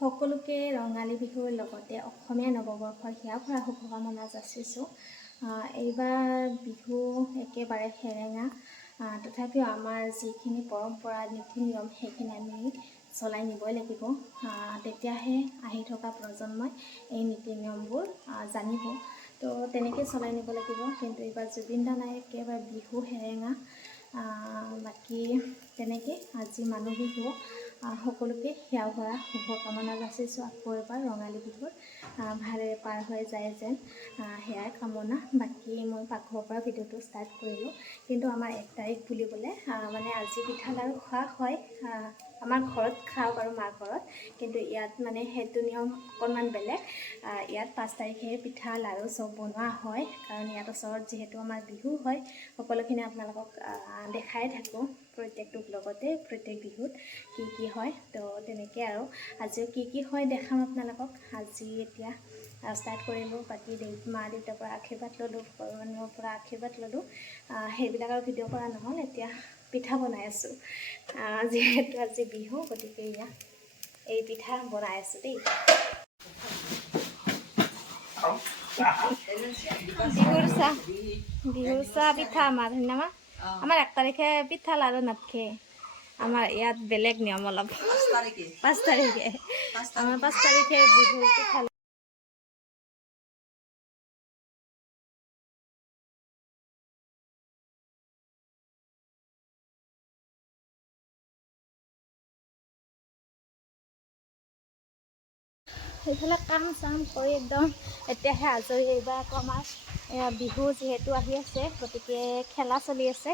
সকলোকে ৰঙালী বিহুৰ লগতে অসমীয়া নৱবৰ্ষৰ সেয়া ভৰা শুভকামনা যাচিছোঁ। এইবাৰ বিহু একেবাৰে সেৰেঙা, তথাপিও আমাৰ যিখিনি পৰম্পৰা নীতি নিয়ম সেইখিনি আমি চলাই নিবই লাগিব। তেতিয়াহে আহি থকা প্ৰজন্মই এই নীতি নিয়মবোৰ জানিব। তো তেনেকৈ চলাই নিব লাগিব। কিন্তু এইবাৰ জুবিন দা নাই, একেবাৰে বিহু সেৰেঙা। বাকী তেনেকৈ আজি মানুহ বিহু, সকলোকে সেয়া ভৰা শুভকামনা যাচিছোঁ। আকৌ এবাৰ ৰঙালী বিহুৰ ভালদৰে পাৰ হৈ যায় যেন, সেয়াই কামনা। বাকী মই পাকঘৰৰ পৰা ভিডিঅ'টো ষ্টাৰ্ট কৰিলোঁ। কিন্তু আমাৰ 1 তাৰিখ বুলিবলৈ মানে আজি পিঠা লাড়ু খোৱা হয়। আমাৰ ঘৰত খাওঁ বাৰু, মাৰ ঘৰত। কিন্তু ইয়াত মানে সেইটো নিয়ম অকণমান বেলেগ। ইয়াত 5 তাৰিখে পিঠা লাড়ু চব বনোৱা হয়, কাৰণ ইয়াত ওচৰত যিহেতু আমাৰ বিহু হয়। সকলোখিনি আপোনালোকক দেখাই থাকোঁ প্ৰত্যেকটো ব্লগতে, প্ৰত্যেক বিহুত কি হয়। তো তেনেকৈ আৰু আজিও কি হয় দেখাম আপোনালোকক। আজি এতিয়া ষ্টাৰ্ট কৰিলোঁ। বাকী মা দেউতাৰ পৰা আশীৰ্বাদ ল'লোঁ, ভগৱানৰ পৰা আশীৰ্বাদ ল'লোঁ। সেইবিলাক আৰু ভিডিঅ' কৰা নহ'ল। এতিয়া পিঠা বনাই আছোঁ, যিহেতু আজি বিহু, গতিকে এই পিঠা বনাই আছোঁ দেই। বিহুৰ চাহ পিঠা আমাৰ সিদিনা আমাৰ 1 তাৰিখে পিঠা লাড়ু নাথকে। আমাৰ ইয়াত বেলেগ নিয়ম অলপ। 5 তাৰিখে আমাৰ 5 তাৰিখে বিহুৰ পিঠা। সেইফালে কাম চাম কৰি একদম এতিয়াহে আজৰি। এইবাৰ আকৌ আমাৰ বিহু যিহেতু আহি আছে, গতিকে খেলা চলি আছে।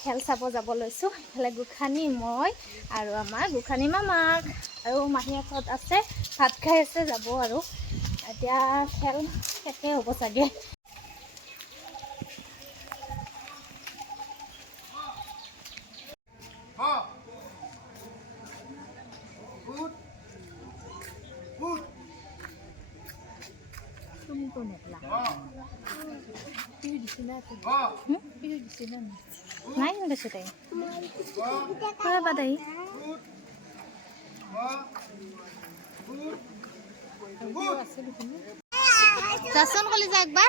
খেল চাব যাব লৈছোঁ। এইফালে গোসানী, মই আৰু আমাৰ গোসানী মামাক আৰু মাহীহঁত আছে, ভাত খাই আছে, যাব আৰু। এতিয়া খেল শেষে হ'ব চাগে। নাই দেছো তাই বাদাই যাচোন কলি যা একবাৰ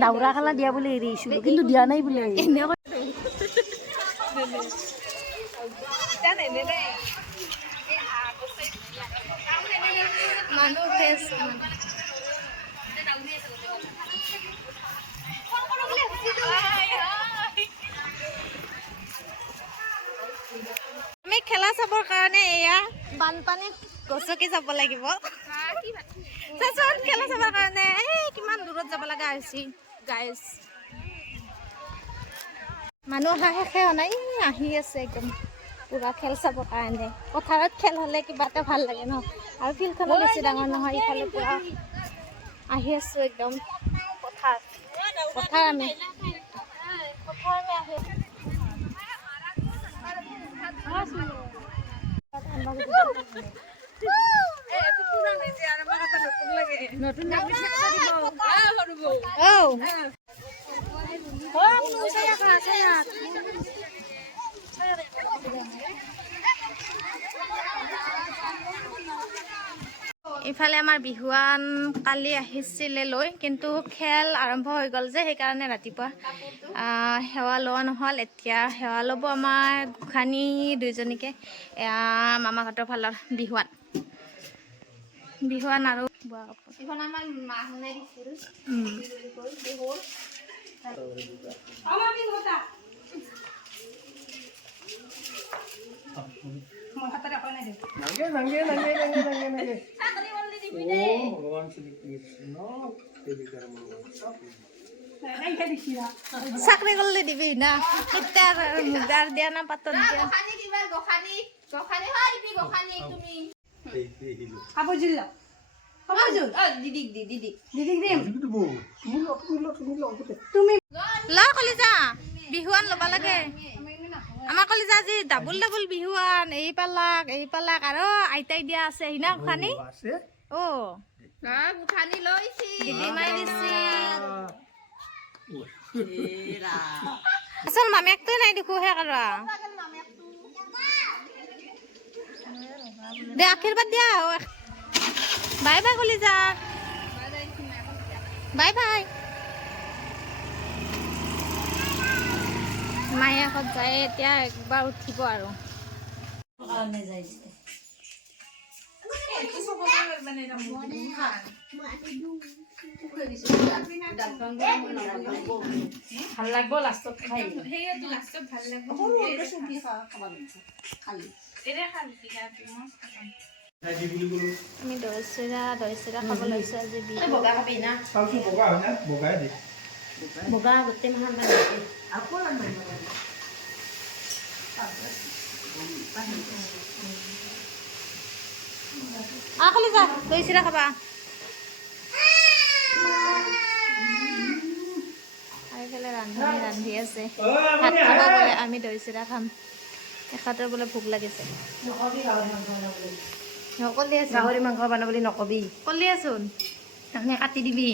দাউৰা খালা দিয়া বুলি এৰিছিলো, কিন্তু দিয়া নাই বোলে। আমি খেলা চাবৰ কাৰণে এয়া বানপানী গছকি যাব লাগিব। খেলা চাবৰ কাৰণে কিমান দূৰত যাব লগা হৈছে গাইজ। মানুহ অহা শেষে হোৱা নাই, আহি আছে একদম পুৰা খেল চাবৰ কাৰণে। পথাৰত খেল হ'লে কিবা এটা ভাল লাগে ন, আৰু ফিল্ডখনো বেছি ডাঙৰ নহয়। ইফালে পুৰা আহি আছোঁ একদম পথাৰ আমি আহি ইফালে আমাৰ বিহুৱান কালি আহিছিলে লৈ, কিন্তু খেল আৰম্ভ হৈ গ'ল যে, সেইকাৰণে ৰাতিপুৱা সেৱা লোৱা নহ'ল। এতিয়া সেৱা ল'ব আমাৰ গোসানী দুইজনীকে, মামাহঁতৰ ফালৰ বিহুৱান আৰু বোৱা কাপোৰ। এইখন আমাৰ মাহঁতে দিছিল বিহুৰ। চাকৰি কৰিলে দিবি না, মুগাৰ দিয়া না পাতত দিয়া। Asun, didik dim. ল কলিজা বিহুৱান ল'ব লাগে আমাৰ কলিজা আজি ডাবুল ডাবুল বিহুৱান এই পালাক আৰু আইতাই দিয়া আছে হিনা খানি অ খানি লৈছি দিদি মাই দিছি আচল মামেকটো নাই দেখো হে কৰা দে আশীৰ্বাদ দিয়া বাই বাই কলিজা বাই বাই মায়েকত যায় এতিয়া একবাৰ উঠিব আৰু ভাল লাগব লাষ্টত খাই আমি দৈ চিৰা খাব লৈছোঁ আজি বিহু বগা খাবি না বগা গোটেই মাহত খালি যা দৈ চিৰা খাবা এইফালে ৰান্ধি আছে ভাত খাব বোলে আমি দৈ চিৰা খাম এখেতৰ বোলে ভোক লাগিছে নকলি আছো গাহৰি মাংস বনাবলৈ নকবি কলি আছোন তাৰমানে কাটি দিবি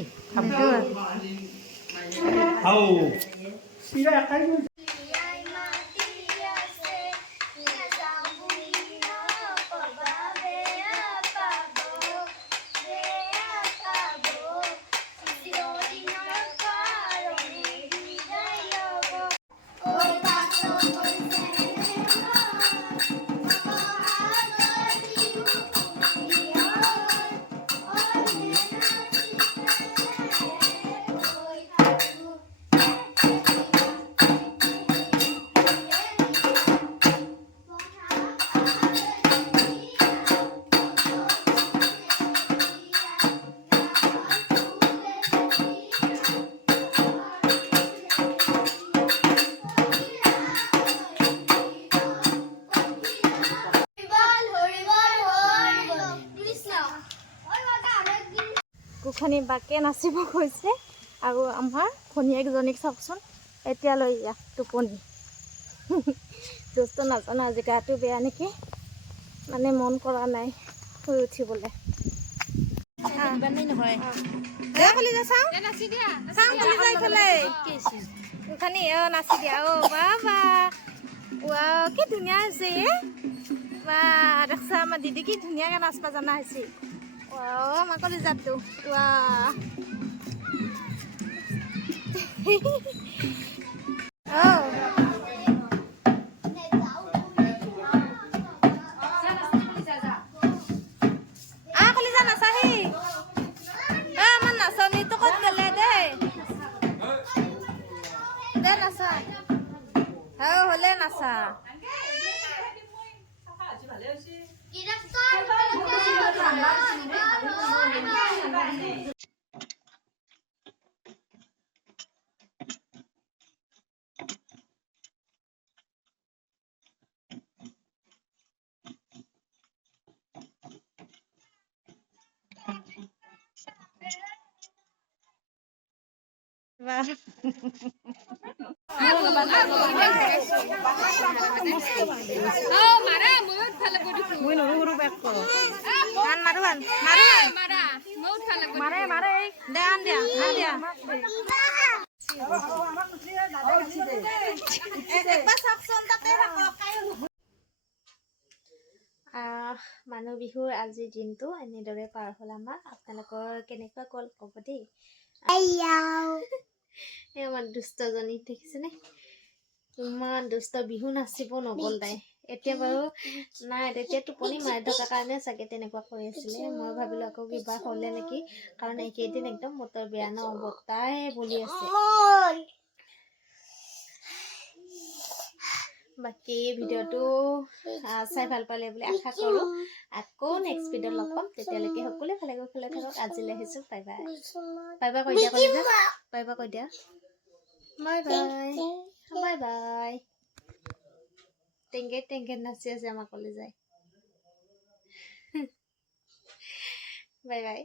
কুখনি বাকে নাচিব গৈছে আৰু আমাৰ ভনীয়েকজনীক চাওকচোন এতিয়ালৈ টোপনি দুষ্ট নাজানো আজি গাটো বেয়া নেকি মানে মন কৰা নাই শুই উঠিবলৈ নাচি দিয়া বাবা কি ধুনীয়া হৈছে বা দেখা আমাৰ দিদি কি ধুনীয়াকৈ নাচবা জানা হৈছে আমাৰ কলিজাটো কলিজা নাচাহি আমাৰ নাচনীটো ক'ত গ'লে দে নাচা হ'লে নাচা মানুহ বিহুৰ আজিৰ দিনটো এনেদৰে পাৰ হ'ল আমাৰ আপোনালোকৰ কেনেকুৱা গ'ল ক'ব দেই আমাৰ দুষ্টজনী দেখিছেনে ইমান দুষ্ট বিহু নাচিব নগ'ল তাই এতিয়া বাৰু নাই তেতিয়া টোপনি মাৰি থকাৰ কাৰণে চাগে তেনেকুৱা কৰি আছিলে মই ভাবিলোঁ আকৌ কিবা হ'লে নেকি কাৰণ এইকেইদিন একদম বতৰ বেয়া ন বতাহে বলি আছে বাকী ভিডিঅ'টো চাই ভাল পালে বুলি আশা কৰোঁ আকৌ নেক্সট ভিডিঅ'ত লগ পাম তেতিয়ালৈকে সকলোৱে ভালে থাকক আজিলৈ আহিছোঁ বাই বাই কৈ দিয়া বাই বাই কৈ দিয়া বাই বাই টেংকেট নাচি আছে আমাৰ কলেজ যায় বাই বাই